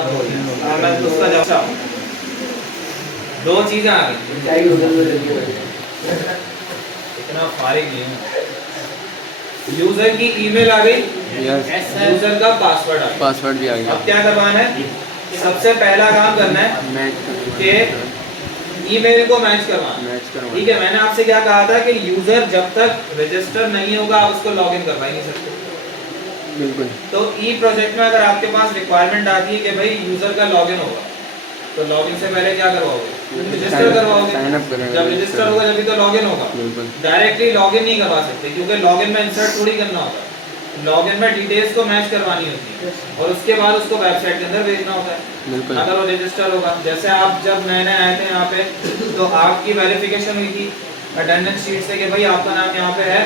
हाँ तो मैं उसका जवाब, दो चीजें आ गई, इतना फारिग नहीं हूँ। यूजर की ईमेल आ गई, यूजर का पासवर्ड आ गया, पासवर्ड भी आ गया। अब क्या करवाना है, सबसे पहला काम करना है मैच कि ईमेल को मैच करवाना। ठीक है, मैंने आपसे क्या कहा था कि यूजर जब तक रजिस्टर नहीं होगा आप उसको लॉगिन करवा ही नहीं सकते। बिल्कुल। तो ई प्रोजेक्ट में अगर आपके पास रिक्वायरमेंट आती है कि भाई यूजर का लॉगिन होगा, तो लॉगिन से पहले क्या करवाओगे, रजिस्टर करवाओगे। जब रजिस्टर होगा जब तो लॉगिन होगा। डायरेक्टली लॉगिन नहीं करवा सकते क्योंकि लॉगिन में इंसर्ट थोड़ी करना होता है, लॉगिन में डिटेल्स को मैच करवानी होती है और उसके बाद उसको वेबसाइट के अंदर भेजना होता है अगर वो रजिस्टर होगा। जैसे आप जब नए नए आए थे यहाँ पे तो आपकी वेरिफिकेशन हुई थी अटेंडेंस शीट से कि भाई आपका नाम यहाँ पे है,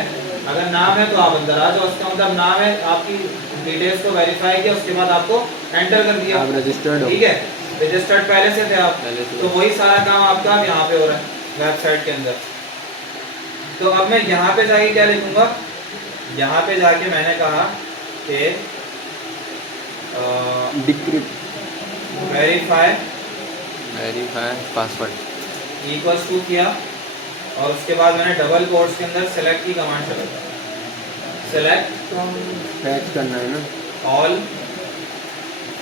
अगर नाम है तो आप अंदर आ जाओ, उसका मतलब नाम है, आपकी डिटेल्स को वेरीफाई किया उसके बाद आपको एंटर कर दिया, आप रजिस्टर्ड हो। ठीक है, रजिस्टर्ड पहले से थे आप, तो वही सारा काम आपका यहाँ पे हो रहा है वेबसाइट के अंदर। तो अब मैं यहाँ पे जाके क्या लिखूंगा, यहाँ पे जाके मैंने कहा कि वेरीफाई पासवर्ड इक्वल्स टू किया और उसके बाद मैंने डबल कोट्स के अंदर सेलेक्ट की कमांड चलाया, सेलेक्ट मैच करना है ना, ऑल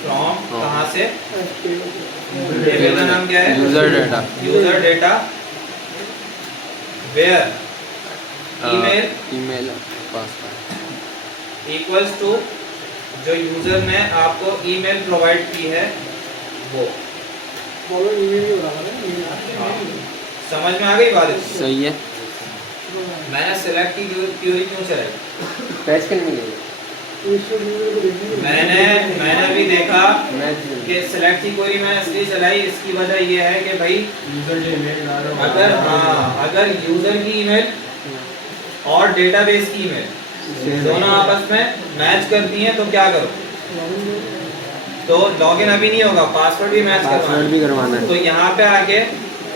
फ्रॉम कहाँ से, टेबल का नाम क्या है, user data where email password equals to जो यूजर ने आपको ईमेल प्रोवाइड की है वो। समझ में आ गई बात? सही है। मैंने सेलेक्ट की क्यूरी क्यों चलाई, पैच करने के लिए मैंने भी देखा कि सिलेक्ट की क्वेरी मैंने इसलिए चलाई, इसकी वजह ये है कि भाई अगर यूजर की ईमेल और डेटाबेस की ईमेल दोनों आपस में मैच करती हैं तो क्या करो, तो लॉगिन अभी नहीं होगा, पासवर्ड भी मैच करवाना है। तो यहाँ पे आके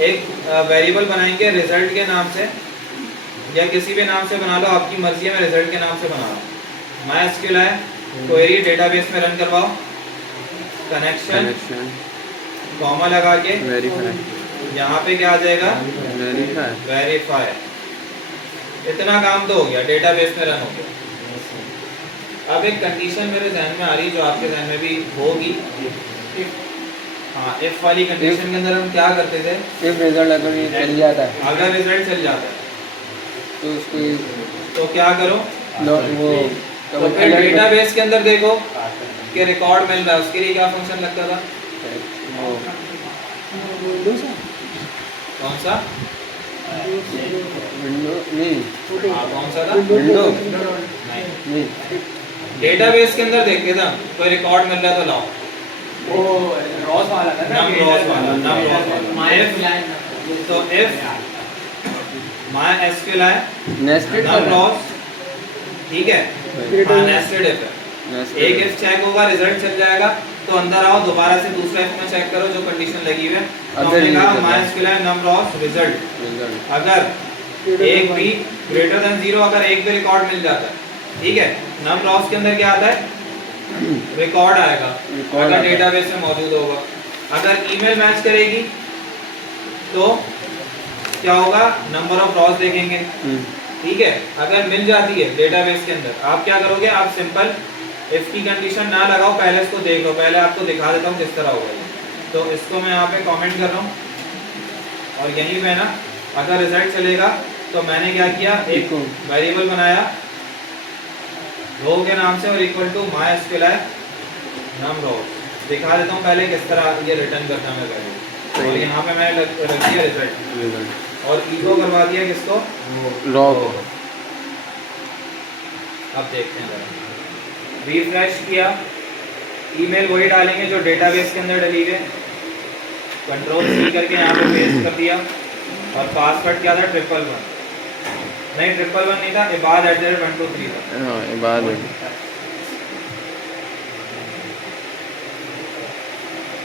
एक वेरिएबल बनाएंगे रिजल्ट के नाम से या किसी भी नाम से बना लो, आपकी मर्जी है, मैं रिजल्ट के नाम से बना रहा हूँ। MySQL है, क्वेरी डेटाबेस में रन करवाओ, कनेक्शन कॉमा लगा के यहाँ पे क्या आ जाएगा, वेरीफाई। इतना काम तो हो गया, डेटाबेस में रन हो गया। अब एक कंडीशन मेरे जहन में आ रही जो आपके जहन में भी होगी, हाँ, इफ वाली कंडीशन के अंदर हम क्या करते थे, इफ रिजल्ट अगर ये चल जाता है, अगर रिजल्ट चल जाता है तो उसको तो क्या करो, वो तो फिर डेटाबेस के अंदर देखो कि रिकॉर्ड मिल रहा है, उसके लिए क्या फंक्शन लगता था, कौन सा विंडो नहीं, कौन सा था विंडो नहीं, डेटाबेस के अंदर देखते था कोई रिकॉर्ड मिल रहा है तो लाओ, वो रॉस वाला था ना, रॉस वाला, तो इफ MySQL है नेस्टेड रॉस, ठीक है, नेस्टेड इफ है, एक इफ चेक होगा रिजल्ट चल जाएगा, तो अंदर आओ दोबारा से दूसरा इफ में चेक करो जो कंडीशन लगी हुई है, तो हमने कहा MySQL है नम रॉस रिजल्ट, अगर एक भी ग्रेटर देन 0, अगर एक भी रिकॉर्ड मिल जाता है, ठीक है, नम रॉस के अंदर क्या आता है, रिकॉर्ड आएगा, अगर डेटाबेस में मौजूद होगा। अगर ईमेल मैच करेगी तो क्या होगा, नंबर ऑफ रॉस देखेंगे, ठीक है। अगर मिल जाती है डेटाबेस के अंदर, आप क्या करोगे, आप सिंपल इफ की कंडीशन ना लगाओ, पहले इसको देख लो, पहले आपको दिखा देता हूँ किस तरह होगा। तो इसको मैं यहाँ पे कमेंट कर रहा हूँ और यहीं पे ना अगर रिजल्ट चलेगा तो मैंने क्या किया, एक वेरिएबल बनाया रो के नाम से और इक्वल टू MySQL है नम रो, दिखा देता हूँ पहले किस तरह ये रिटर्न करता है मैं, और यहाँ पे मैंने रख दिया रिजल्ट और इको करवा दिया किसको, रॉ। अब देखते हैं जरा, रिफ्रेश किया, ईमेल वही डालेंगे जो डेटाबेस के अंदर डली है, कंट्रोल C करके यहाँ पे पेस्ट कर दिया और पासवर्ड क्या था, 111 नहीं 111 नहीं था, ibad@123 था। हाँ, इबाद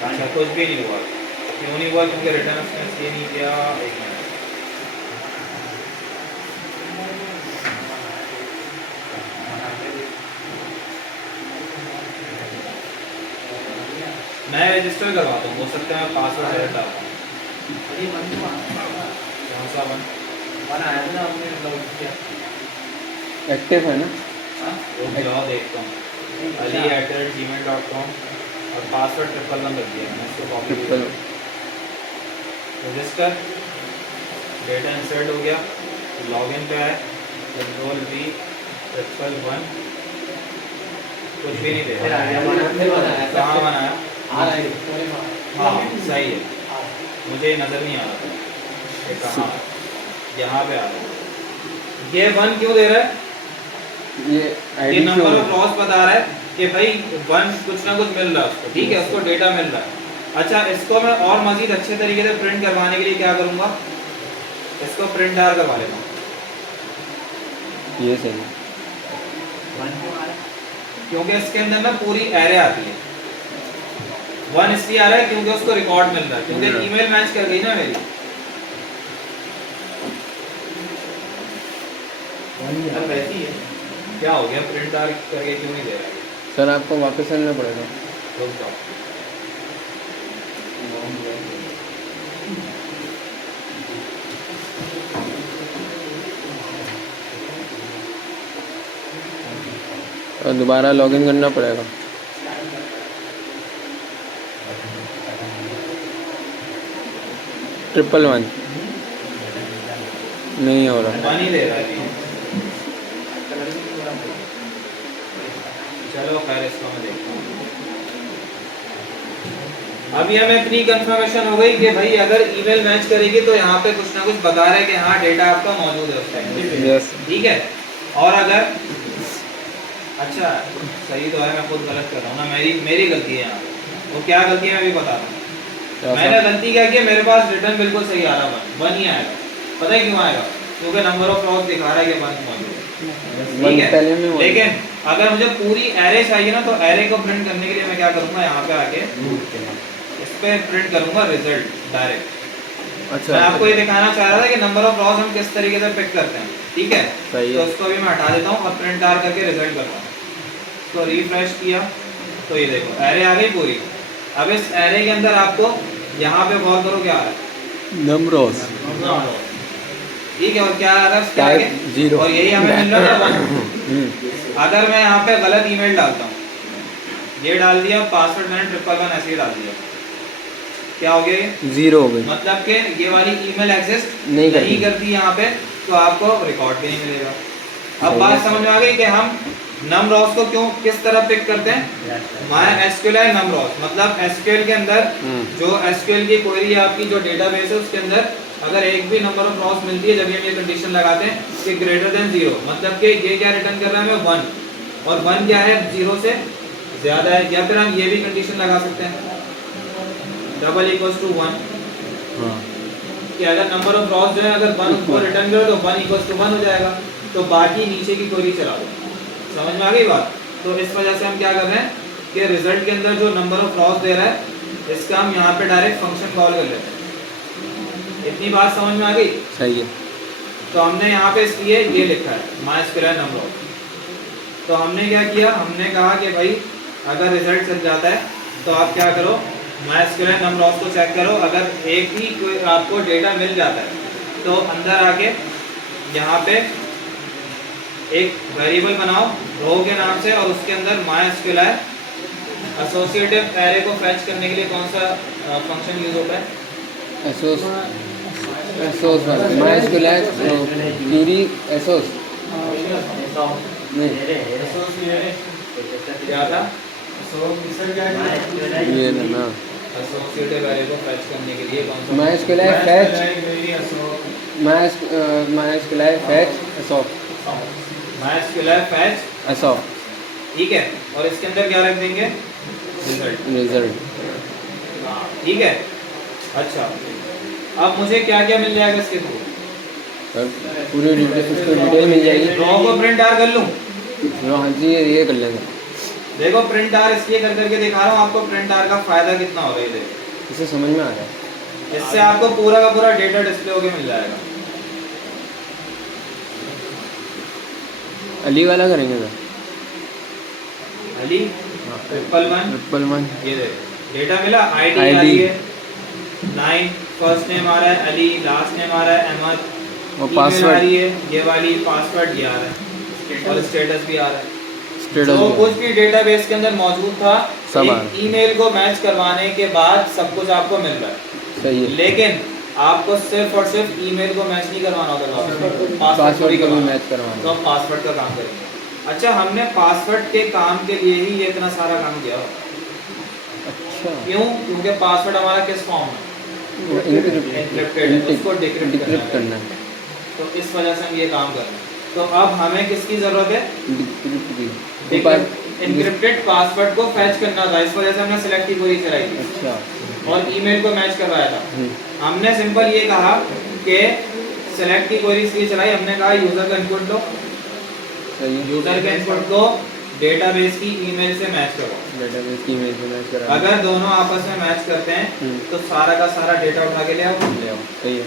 अच्छा, कुछ भी नहीं हुआ, क्यों नहीं हुआ, क्योंकि रिटर्न उसने इसलिए नहीं किया, एक मिनट, मैं रजिस्टर करवाता हूँ, हो सकता है मैं पासवर्ड एरर डालता हूँ। अरे वन कौन सा वन? आया था ना हमने लॉग किया। एक्टिव है ना? रुक जाओ देखता हूँ। ali@gmail.com और पासवर्ड 111 रख दिया मैंने, इसको copy triple register, data insert हो गया, लॉगिन पे आए, कंट्रोल V 111 कुछ भी नहीं दे फिर रहा आ गया बना, फिर बनाया कहाँ बनाया? आ रहा है पूरे में। हाँ सही है, मुझे ये नज़र नहीं आ रहा था ये कहाँ है? यहाँ पे आ रहा है। ये वन क्यों दे रहा है? ये ये आईडी नंबर क्यों? ऑफ लॉस बता रहा है कि भाई वन कुछ ना कुछ मिल रहा है उसको, ठीक है, उसको डेटा मिल रहा है। अच्छा, इसको मैं और मजीद अच्छे तरीके से प्रिंट करवाने के लिए क्या करूँगा, इसको प्रिंट आर करवा लेता हूँ। ये सही। वन क्यों आ रहा है? क्योंकि इसके अंदर ना पूरी एरे आती है। वन इसलिए आ रहा है क्योंकि उसको रिकॉर्ड मिल रहा है, क्योंकि ईमेल मैच कर गई ना मेरी। वन वैसी है। क्या हो गया, प्रिंट आर करके क्यों नहीं दे रहा है? सर आपको वापस चलना पड़ेगा। रुक जाओ, और दोबारा लॉगिन करना पड़ेगा। ट्रिपल वन नहीं हो रहा। वन ही दे रहा है। चलो खैर, इसको मैं देखता हूँ। अभी हमें इतनी कंफर्मेशन हो गई कि भाई अगर ईमेल मैच करेगी तो यहाँ पे कुछ ना कुछ बता रहा है कि हाँ डेटा आपका मौजूद है उस टाइम पे। यस ठीक है, और अगर अच्छा सही तो है, मैं खुद गलत कर रहा हूँ ना, मेरी गलती है यहाँ पे। वो क्या गलती है मैं भी बता रहा हूँ। मैंने गलती क्या की, मेरे पास रिटर्न बिल्कुल सही आ रहा है, वन ही आएगा। पता है क्यों आएगा? क्योंकि नंबर ऑफ लॉस दिखा रहा है कि वन मौजूद है। ठीक है, पहले में लेकिन अगर मुझे पूरी एरे चाहिए ना, तो एरे को प्रिंट करने के लिए मैं क्या करूँगा, यहाँ पे आके इस पे प्रिंट करूँगा रिजल्ट डायरेक्ट। अच्छा मैं आपको ये दिखाना चाह रहा था कि नंबर ऑफ लॉस हम किस तरीके से पिक करते हैं। ठीक है, सही तो है। उसको भी मैं हटा देता हूँ और प्रिंट आर करके रिजल्ट करता हूँ। तो रिफ्रेश किया तो ये देखो एरे आ गई पूरी। अब इस एरे के अंदर आपको यहाँ पे गौर करो क्या आ रहा है, नंबर ऑफ ठीक है, और क्या आ रहा है इसके आगे? जीरो। और यही हमें मिल रहा है। अगर मैं यहाँ पे गलत ईमेल डालता हूँ, ये डाल दिया पासवर्ड मैंने 111 ऐसे ही डाल दिया, क्या हो गया ये? जीरो हो गई। मतलब कि ये वाली ईमेल एग्जिस्ट नहीं करती यहाँ पे, तो आपको रिकॉर्ड भी नहीं मिलेगा। अब सही बात है। समझ में आ गई कि हम नम रॉस को क्यों किस तरह पिक करते हैं। माय एसक्यूएल है नम रॉस, मतलब एसक्यूएल के अंदर जो एसक्यूएल की क्वेरी है आपकी, जो डेटाबेस है उसके अंदर अगर एक भी नंबर ऑफ रॉस मिलती है, जब हम ये कंडीशन लगाते हैं कि ग्रेटर देन 0, मतलब कि ये क्या रिटर्न कर रहा है हमें 1, और 1 क्या है 0 से ज्यादा है। या फिर हम ये भी कंडीशन लगा सकते हैं डबल इक्वल्स टू 1, कि अगर नंबर ऑफ रॉस जो है अगर 1 को रिटर्न करो तो 1 इक्वल्स टू 1 हो जाएगा, तो बाकी नीचे की क्वेरी चला दो। समझ में आ गई बात? तो इस वजह से हम क्या कर रहे हैं कि रिजल्ट के अंदर जो नंबर ऑफ रॉस दे रहा है, इसका हम यहाँ पे डायरेक्ट फंक्शन कॉल कर लेते हैं। इतनी बात समझ में आ गई? सही है। तो हमने यहाँ पे इसलिए ये लिखा है MySQL नंबर ऑफ। तो हमने क्या किया, हमने कहा कि भाई अगर रिजल्ट चल जाता है तो आप क्या करो, MySQL नंबर ऑफ को चेक करो। अगर एक ही कोई आपको डेटा मिल जाता है तो अंदर आके यहाँ पे एक वेरिएबल बनाओ रो के नाम से, और उसके अंदर MySQL एसोसिएटिव एरे को फैच करने के लिए कौन सा फंक्शन यूज होता है? Asus Asus MySQL query Asus नहीं क्या था? ये ना एसोसिएटिव एरे को फैच करने के लिए कौन सा? MySQL fetch MySQL fetch Asus MySQL fetch Asus. ठीक है, और इसके अंदर क्या रख देंगे? रिजल्ट। ठीक है, अच्छा अब मुझे क्या क्या मिल जाएगा इसके थ्रू? पूरी डिटेल मिल जाएगी। रो को प्रिंट आर कर लूँ? हाँ जी, ये कर लेंगे। देखो प्रिंट आर इसलिए कर करके दिखा रहा हूँ आपको, प्रिंट आर का फायदा कितना होगा ये देखो। इसे समझ में आ रहा है। इससे आपको पूरा का पूरा डेटा डिस्प्ले होके मिल जाएगा। अली वाला करेंगे सर। अली 111 111 ये देखो डेटा मिला, आईडी आ रही है 9, फर्स्ट नेम आ रहा है अली, लास्ट नेम आ रहा है अहमद, और ईमेल आ पासवर्ड रही है ये वाली, पासवर्ड ये आ रहा है और स्टेटस भी आ रहा है। स्टेटस जो भी कुछ भी डेटाबेस के अंदर मौजूद था सब आ एक रहा है। ईमेल को मैच करवाने के बाद सब कुछ आपको मिल रहा है, सही है। लेकिन आपको सिर्फ और सिर्फ ईमेल को मैच नहीं करवाना होगा, पासवर्ड को भी मैच करवाना तो हम पासवर्ड का काम करेंगे। अच्छा, हमने पासवर्ड के काम के लिए ही ये इतना सारा काम किया। अच्छा, क्यों? क्योंकि पासवर्ड हमारा किस फॉर्म में एन्क्रिप्टेड है, उसको डिक्रिप्ट करना है, तो इस वजह से हम ये काम कर रहे हैं। तो अब हमें किसकी जरूरत है? एन्क्रिप्टेड पासवर्ड को फैच करना था, इस वजह से हमने सिलेक्ट की क्वेरी चलाई थी। अच्छा, और ईमेल को मैच करवाया था। हमने सिंपल ये कहा कि सिलेक्ट की क्वेरी इसलिए चलाई, हमने कहा यूजर का इनपुट लो, सही है। यूजर के इनपुट को डेटाबेस की ईमेल से मैच करो। डेटाबेस की इमेज में मैच करा अगर दोनों आपस में मैच करते हैं तो सारा का सारा डेटा उठा के ले आओ। सही है।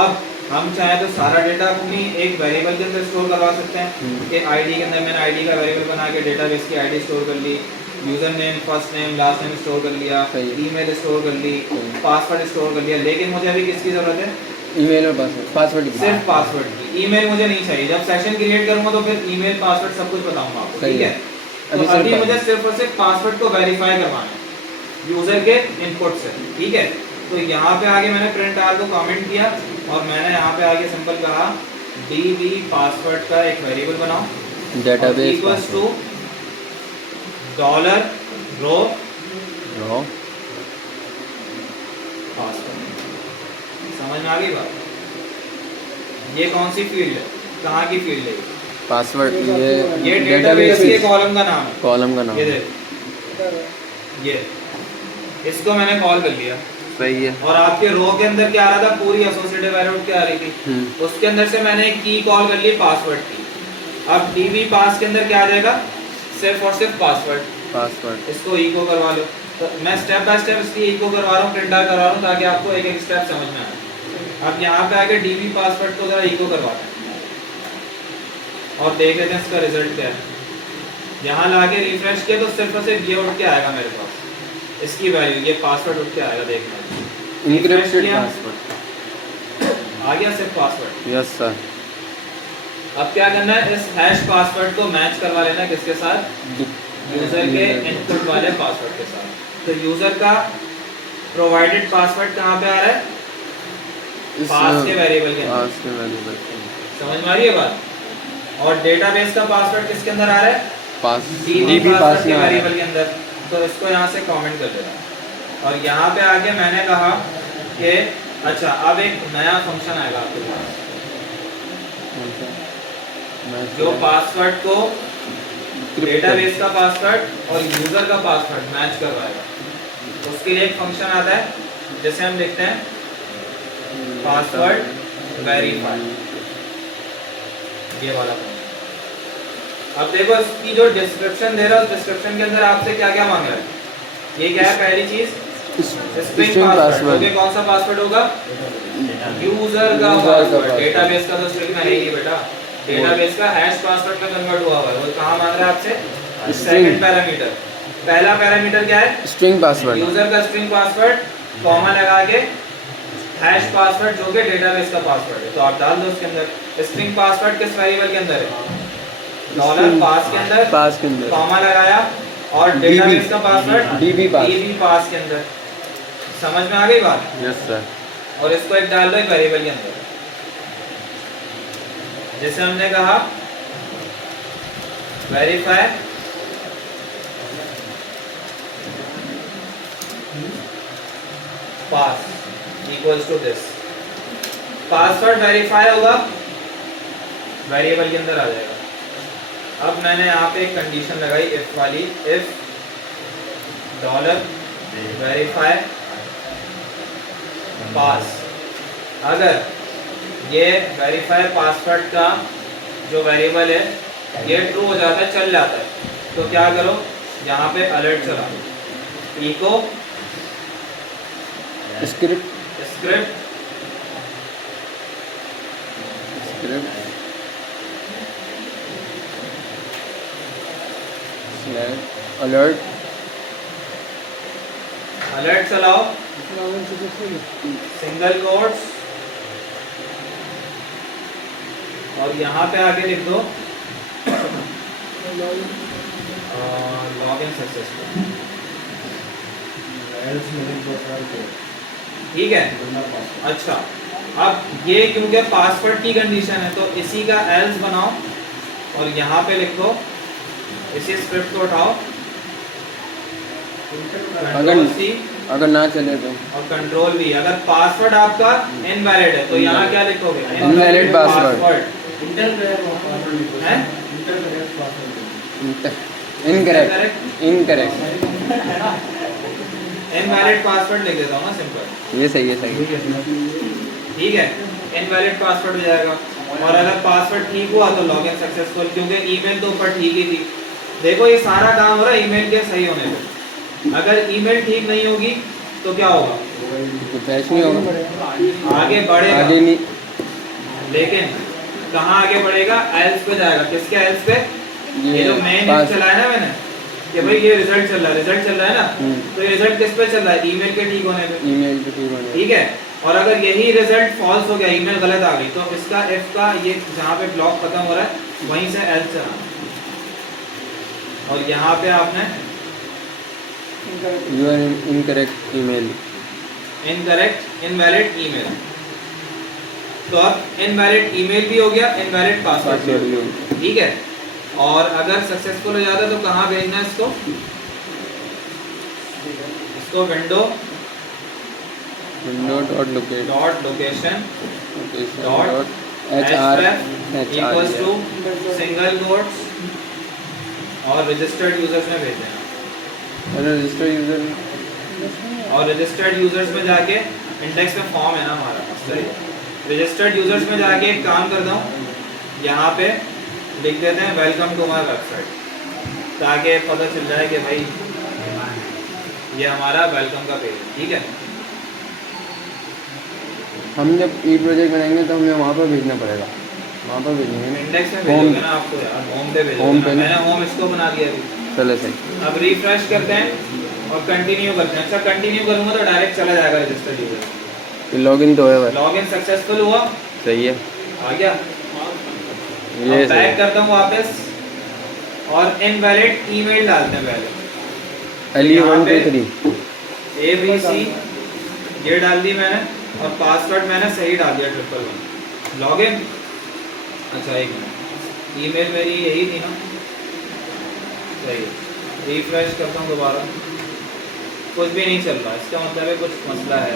अब हम चाहे तो सारा डेटा अपनी एक वेरिएबल के अंदर स्टोर करवा सकते हैं कि आईडी के अंदर मैंने आईडी का वेरिएबल बना के डेटाबेस की आईडी स्टोर कर ली, user name, first name, last name store कर लिया, ईमेल स्टोर कर ली, पासवर्ड स्टोर कर लिया। लेकिन मुझे अभी किसकी जरूरत है? ईमेल और पासवर्ड की। सिर्फ पासवर्ड की। ईमेल मुझे नहीं चाहिए। जब सेशन क्रिएट करूंगा तो फिर ईमेल, पासवर्ड सब कुछ बताऊंगा आपको, ठीक है? तो अभी मुझे सिर्फ और सिर्फ पासवर्ड को वेरीफाई करवाना है यूजर के इनपुट से, ठीक है? तो यहाँ पे आगे मैंने प्रिंट आर को कमेंट किया और मैंने यहाँ पे आगे सिंपल कहा db पासवर्ड का एक वेरिएबल बनाओ database equals to dollar row password. समझ में आ गई बात? ये कौन सी फील्ड है, कहाँ की फील्ड है? पासवर्ड ये डेटाबेस के कॉलम का नाम है, कॉलम का नाम। ये देख, ये इसको मैंने कॉल कर लिया, सही है। और आपके रो के अंदर क्या आ रहा था? पूरी एसोसिएटिव वैल्यू क्या आ रही थी, उसके अंदर से मैंने एक की कॉल कर ली, पासवर्ड की। अब db पास के अंदर क्या आ जाएगा? सिर्फ और सिर्फ पासवर्ड। इसको इको करवा लो। तो मैं स्टेप बाय स्टेप इसकी इको करवा रहा हूँ, प्रिंट आउट करवा रहा हूँ ताकि आपको एक एक स्टेप समझ में आए। अब यहाँ पे आके db पासवर्ड को जरा इको करवाते हैं और देख लेते हैं इसका रिजल्ट क्या है। यहाँ लाके रिफ्रेश किया तो सिर्फ और सिर्फ ये उठ के आएगा मेरे पास, इसकी वैल्यू, ये पासवर्ड उठ के आएगा। देखना, इनक्रिप्टेड पासवर्ड आ गया सिर्फ पासवर्ड। Yes sir. अब क्या करना है? इस हैश पासवर्ड को मैच करवा लेना है किसके साथ? यूजर के इनपुट वाले पासवर्ड के साथ। तो यूजर का प्रोवाइडेड पासवर्ड कहाँ पे आ रहा है? पास के वेरिएबल के अंदर। समझ में आ रही है बात? और डेटाबेस का पासवर्ड किसके अंदर आ रहा है? db पास के वेरिएबल के अंदर। तो इसको यहाँ से कमेंट कर देना। और यहाँ पे आके मैंने कहा कि अच्छा, अब एक नया फंक्शन आएगा आपके पास जो पासवर्ड को डेटाबेस का पासवर्ड और यूजर का पासवर्ड मैच करवाएगा। उसके लिए एक फंक्शन आता है जैसे हम लिखते हैं पासवर्ड वेरीफाई, ये वाला फंक्शन। अब देखो इसकी जो डिस्क्रिप्शन दे रहा है, उस डिस्क्रिप्शन के अंदर आपसे क्या क्या मांग रहा है? ये क्या है? पहली चीज स्ट्रिंग पासवर्ड। ओके, कौन सा पासवर्ड होगा? यूजर का पासवर्ड। डेटाबेस का तो स्ट्रिंग में है ही बेटा, डेटाबेस का हैश पासवर्ड में कन्वर्ट हुआ हुआ है। वो कहाँ मांग रहा है आपसे? Second parameter. पहला पैरामीटर क्या है? String password. यूजर का स्ट्रिंग पासवर्ड, कॉमा लगा के हैश पासवर्ड जो कि डेटाबेस का पासवर्ड है, तो आप डाल दो उसके अंदर। स्ट्रिंग पासवर्ड किस वेरिएबल के अंदर है? डॉलर पास के अंदर, कॉमा लगाया, और डेटाबेस का पासवर्ड db पास के अंदर। समझ में आ गई बात? Yes sir. और इसको एक डाल दो एक वेरिएबल के अंदर, जैसे हमने कहा verify pass equals to this. Password verify होगा, वेरिएबल के अंदर आ जाएगा। अब मैंने यहाँ पे एक कंडीशन लगाई इफ वाली, इफ डॉलर वेरीफाई पास। अगर ये वेरीफाई पासवर्ड का जो वेरिएबल है ये ट्रू हो जाता है, चल जाता है, तो क्या करो? यहाँ पे अलर्ट चला, इको स्क्रिप्ट अलर्ट अलर्ट चलाओ, सिंगल कोट्स, और यहाँ पे आगे लिख दो लॉगिन सक्सेसफुल। ठीक है। अच्छा, अब ये क्योंकि पासवर्ड की कंडीशन है तो इसी का एल्स बनाओ और यहाँ पे लिखो, इसी स्क्रिप्ट को उठाओ, अगर ना चले तो, और कंट्रोल भी। अगर पासवर्ड आपका इनवैलिड है तो यहाँ क्या लिखोगे? Invalid password, incorrect, incorrect, invalid password लिख देता हूँ ना, सिंपल। ये सही है, सही है। ठीक है, इनवैलिड पासवर्ड हो जाएगा। और अगर पासवर्ड ठीक हुआ तो लॉगिन सक्सेसफुल, क्योंकि ईमेल तो ऊपर ठीक ही थी। देखो ये सारा काम हो रहा है ईमेल के सही होने पे। अगर ईमेल ठीक नहीं होगी तो क्या होगा? कुछ ऐसा नहीं होगा, आगे बढ़ेगा, आगे नहीं। लेकिन कहाँ आगे बढ़ेगा? एल्स पे जाएगा। किसके एल्स पे? ये जो मेन चला है ना मैंने, कि भाई ये रिजल्ट चल रहा है, रिजल्ट चल रहा है ना, तो ये रिजल्ट किस पे चल रहा है? ईमेल के ठीक होने पे। ईमेल पे ठीक होने। ठीक है। और अगर यही रिजल्ट फॉल्स हो गया, ईमेल गलत आ गई, तो इसका एफ का ये जहाँ पे ब्लॉक खत्म हो रहा है वहीं से एल्स चला, और यहाँ पे आपने your incorrect email, incorrect invalid email. तो अब इनवैलिड ईमेल भी हो गया, इनवैलिड पासवर्ड भी हो गया। ठीक है। और अगर सक्सेसफुल हो जाता तो कहाँ भेजना है इसको? इसको window dot location dot equals to single quotes और रजिस्टर्ड यूजर्स में भेज देना। रजिस्टर्ड यूजर, और रजिस्टर्ड यूजर्स में जाके इंडेक्स में फॉर्म है ना हमारा, सही। रजिस्टर्ड यूजर्स में जाके एक काम करता हूँ, यहाँ पे लिख देते हैं वेलकम टू माय वेबसाइट, ताकि पता चल जाए कि भाई ये हमारा वेलकम का पेज है। ठीक है। हम जब ई प्रोजेक्ट बनाएंगे तो हमें वहाँ पर भेजना पड़ेगा, वहाँ पर भेजेंगे ना, इंडेक्स में भेजोगे ना आपको यार, होम पे भेजोगे ना। मैंने होम इसको बना दिया अभी। चलो सही। अब रिफ्रेश करते हैं और कंटिन्यू करते हैं। अच्छा, कंटिन्यू करूँगा तो डायरेक्ट चला जाएगा रजिस्टर्ड यूजर। लॉगिन तो है, लॉगिन सक्सेसफुल हुआ, सही है, आ गया। ये बैक करता हूँ वापस और इनवैलिड ईमेल डालते हैं पहले। LE123 ABC ये डाल दी मैंने, और पासवर्ड मैंने सही डाल दिया 111। लॉगिन। अच्छा एक मिनट, ईमेल मेरी यही थी ना, सही है। रिफ्रेश करता हूँ दोबारा, कुछ भी नहीं चल रहा, इसका मतलब है कुछ मसला है।